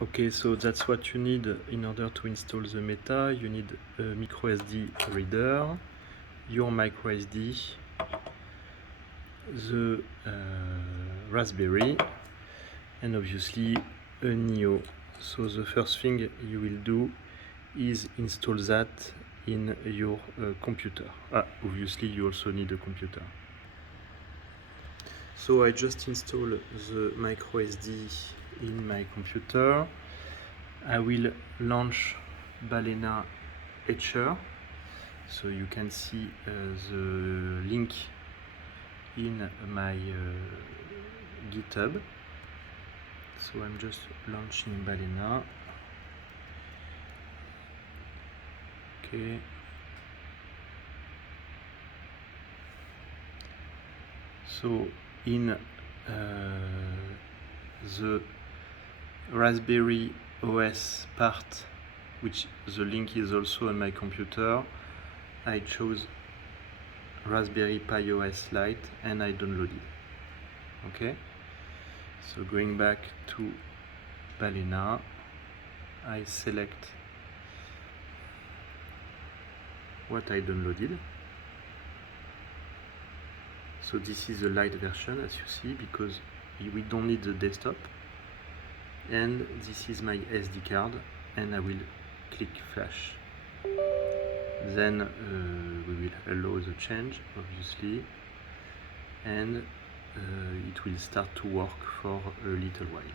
Okay, so that's what you need in order to install the Meta. You need a microSD reader, your microSD, the Raspberry, and obviously a Neo. So the first thing you will do is install that in your computer. Obviously you also need a computer. So I just installed the microSD in my computer. I will launch Balena Etcher. So you can see the link in my GitHub. So I'm just launching Balena. Okay. So in the Raspberry OS part, which the link is also on my computer, I chose Raspberry Pi OS Lite and I downloaded. Okay, so going back to Balena, I select what I downloaded. So this is the light version, as you see, because we don't need the desktop. And this is my SD card, and I will click flash. Then we will allow the change, obviously, and it will start to work for a little while.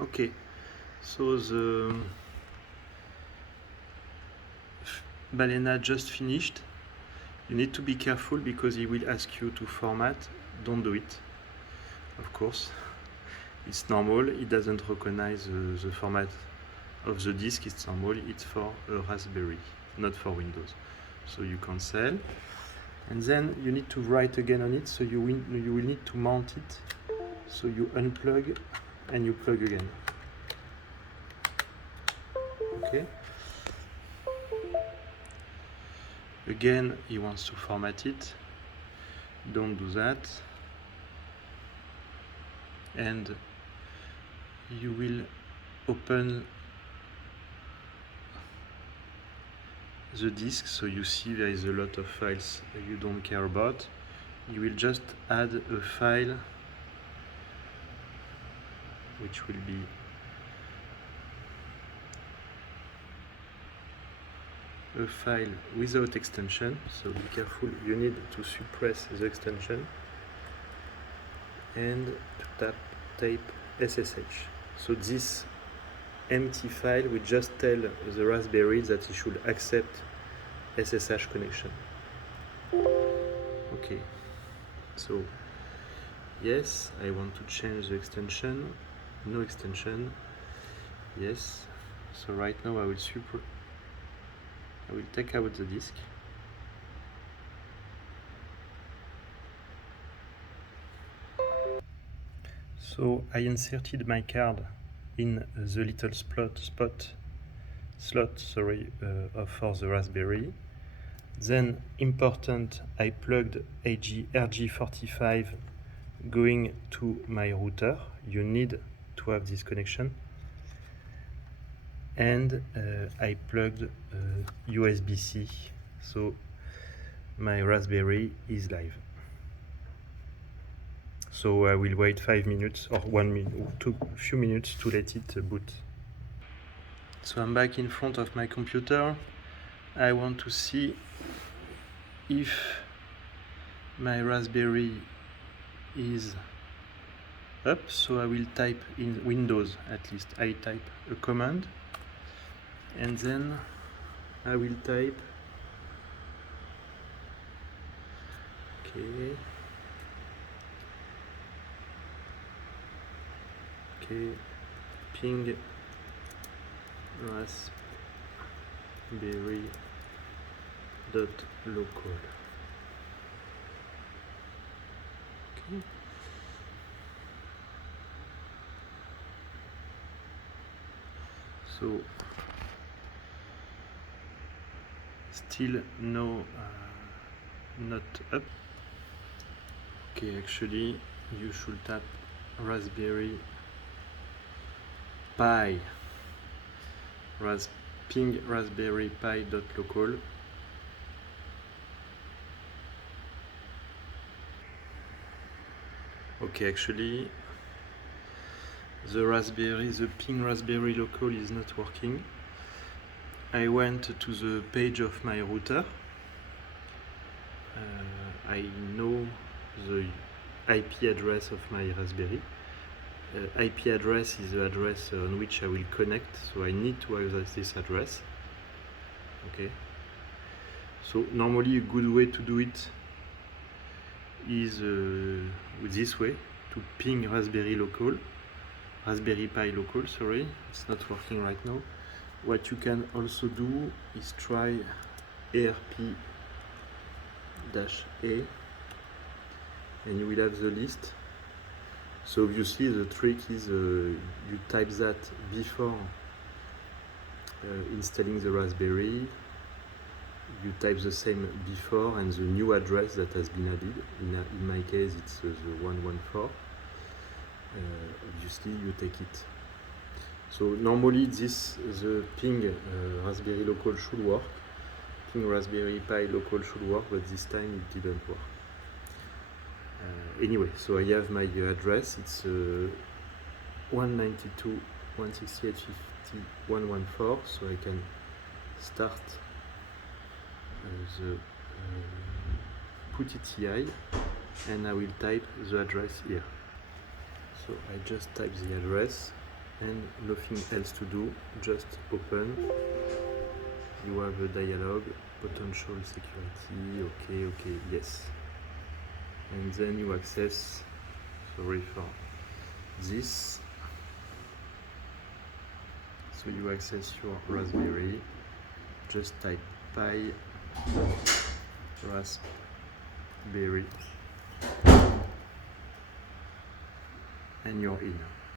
Okay, so the Balena just finished. You need to be careful because he will ask you to format. Don't do it, of course. It's normal. It doesn't recognize the format of the disk. It's normal. It's for a Raspberry, not for Windows. So you cancel. And then you need to write again on it. So you will need to mount it. So you unplug and you plug again. Okay. Again, he wants to format it. Don't do that. And you will open the disk. So you see there is a lot of files you don't care about. You will just add a file which will be a file without extension, so be careful, you need to suppress the extension and to type SSH. So this empty file will just tell the Raspberry that it should accept SSH connection. Okay, so yes, I want to change the extension. No extension. Yes. So right now I will take out the disk. So I inserted my card in the little slot for the Raspberry. Then important, I plugged RG45 going to my router. You need to have this connection. And I plugged USB-C, so my Raspberry is live. So I will wait 5 minutes or 1 minute, few minutes to let it boot. So I'm back in front of my computer. I want to see if my Raspberry is up. So I will type in Windows, at least I type a command, and then I will type ping raspberry .local. Okay. So still no, not up. Okay, actually you should tap Raspberry Pi, ping Raspberry Pi .local. Okay, actually the ping Raspberry local is not working. I went to the page of my router. I know the IP address of my Raspberry. IP address is the address on which I will connect, so I need to access this address. Okay. So normally a good way to do it is this way, to ping Raspberry Pi local, sorry, it's not working right now. What you can also do is try ARP-A, and you will have the list. So obviously the trick is you type that before installing the Raspberry. You type the same before and the new address that has been added. In my case it's the 114. Obviously you take it. So normally the ping Raspberry local should work. Ping Raspberry Pi local should work, but this time it didn't work. Anyway, so I have my address. It's 192.168.50.114, so I can start the PuTTI, and I will type the address here. So I just type the address and nothing else to do, just open. You have a dialog, potential security, okay, yes. And then you access, sorry for this. So you access your Raspberry, just type Pi Raspberry and you're in.